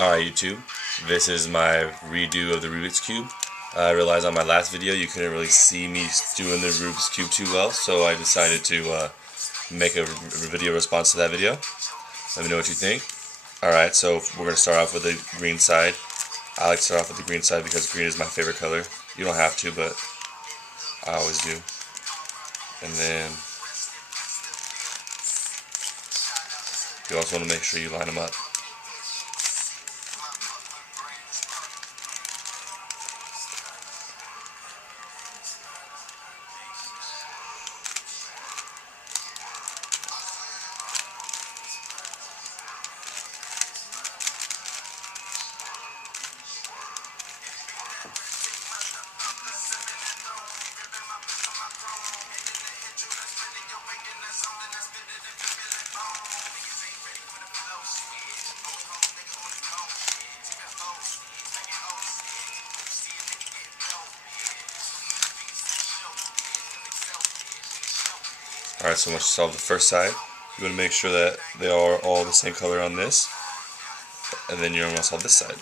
Alright YouTube, this is my redo of the Rubik's Cube. I realized on my last video you couldn't really see me doing the Rubik's Cube too well, so I decided to make a video response to that video. Let me know what you think. Alright, so we're going to start off with the green side. I like to start off with the green side because green is my favorite color. You don't have to, but I always do. And then you also want to make sure you line them up. Alright, so once you solve the first side, you want to make sure that they are all the same color on this, and then you're going to solve this side.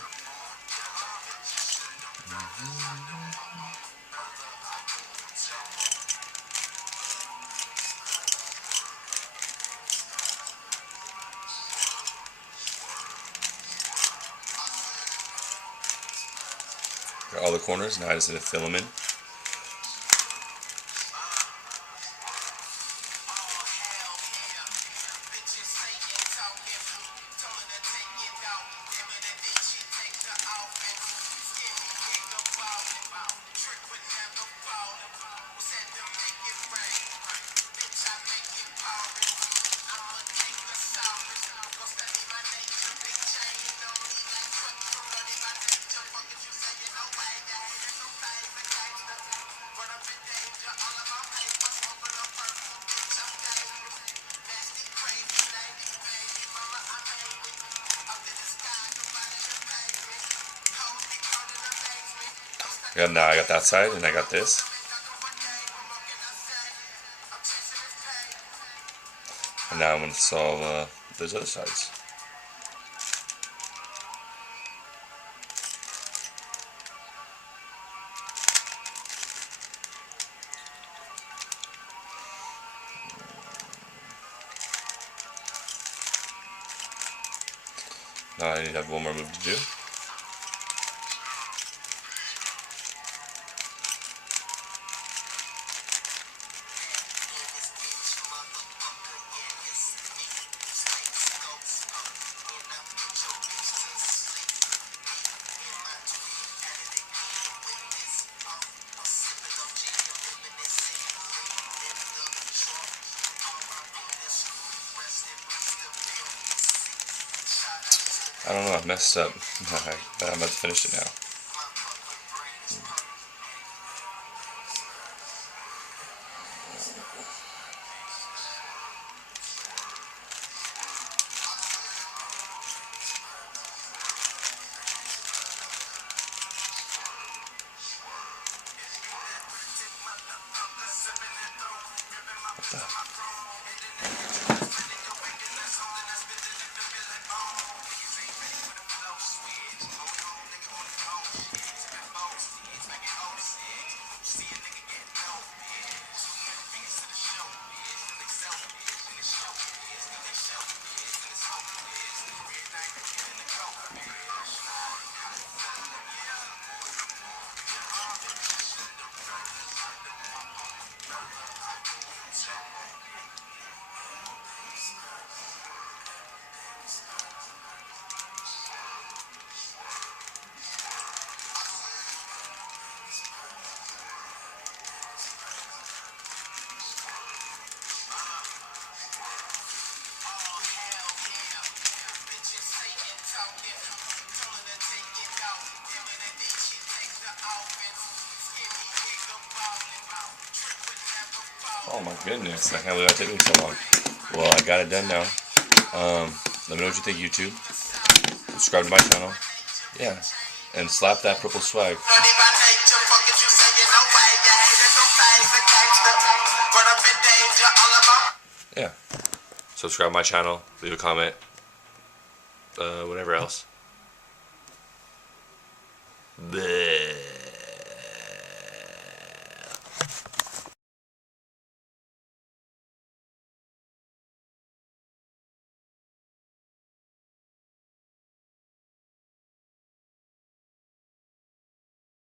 Got all the corners, now I just need to fill them in. And now I got that side, and I got this. And now I'm going to solve those other sides. Now I need to have one more move to do. I don't know, I messed up. But I'm about to finish it now. What the? Oh my goodness, I can't believe that took me so long. Well, I got it done now. Let me know what you think, YouTube. Subscribe to my channel. Yeah. And slap that purple swag. Yeah. Subscribe to my channel. Leave a comment. Whatever else. Bleh.